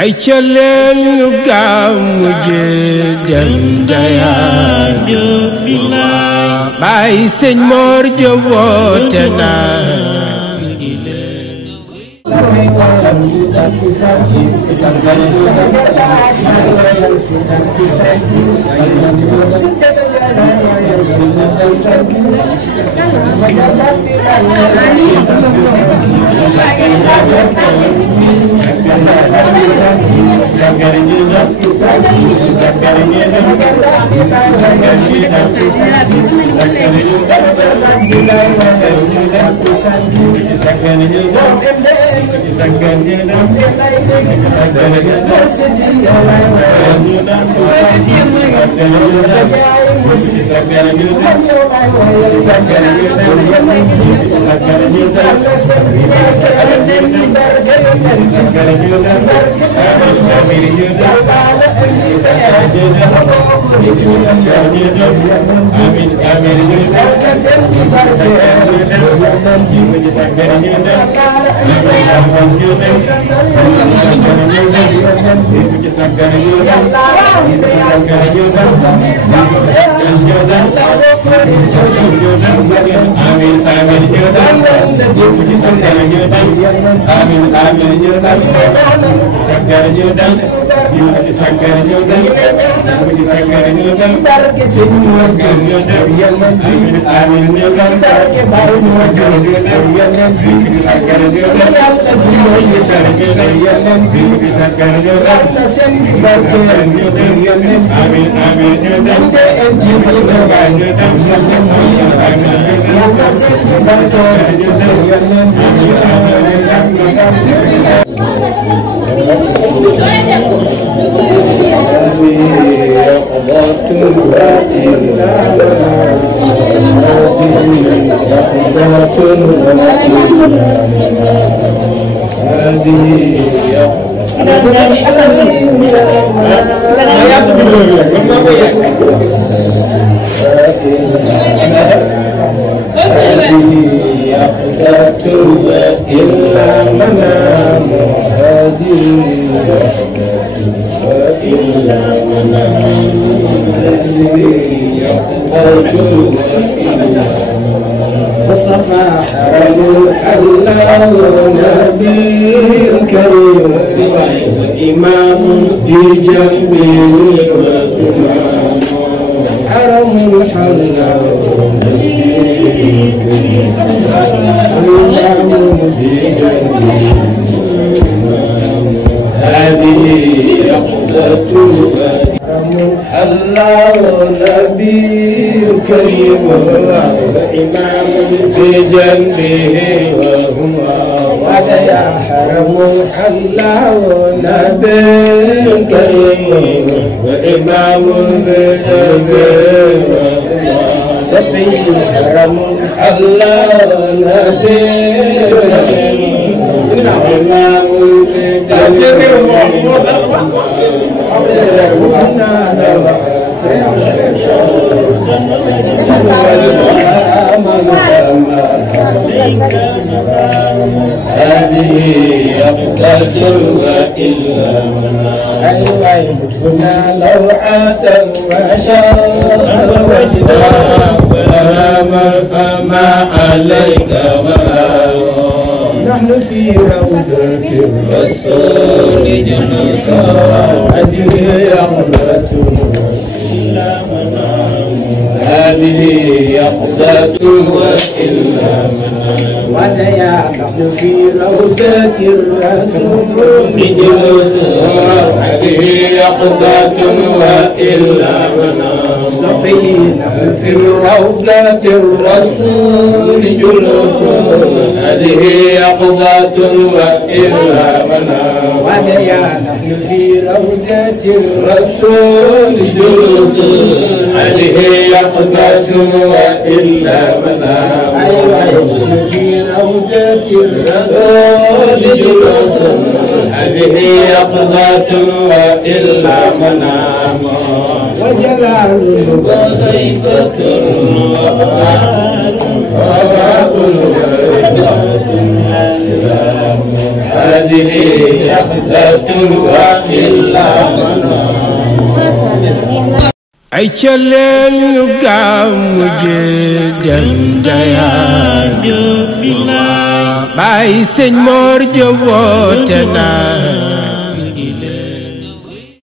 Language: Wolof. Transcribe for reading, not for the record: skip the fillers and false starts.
ay ca leen ñu gàmmu ji dem Dayaaju Baay Sëñ Mor Jóob woote naa مصطفى حرم الله نبي كريم وإمام بجنبه وإمام حرم الله نبي كريم وإمام بجنبه هذه يقظة الله نبي كريم وإمام بجنبه وهو ويا حرم الله نبي كريم وإمام بجنبه وهو سبي حرم الله نبي كريم وإمام هذه يقظة وإلا أيوة يمتنا لوعة وشر وجدا وأمل فما عليك نحن في روضة الرسول جلسا هذه يقظة وإلا منام هذه يقظة وإلا منام وديا نحن في روضة الرسول جلسا هذه يقظة وإلا منام صبي نحن في روضة الرسول جلوسا هذه يقظة وإلا منام وديا نحن في روضة الرسول جلوس هذه يقظة وإلا منام أيوة في روضة الرسول جلوس هذه يقظة وإلا منام وجلال وهيبة وراء هذه يقظة وإلا منام ay ca leen ñu gàmmu ji dem Njaayaan Baay Sëñ Moor Jóob woote na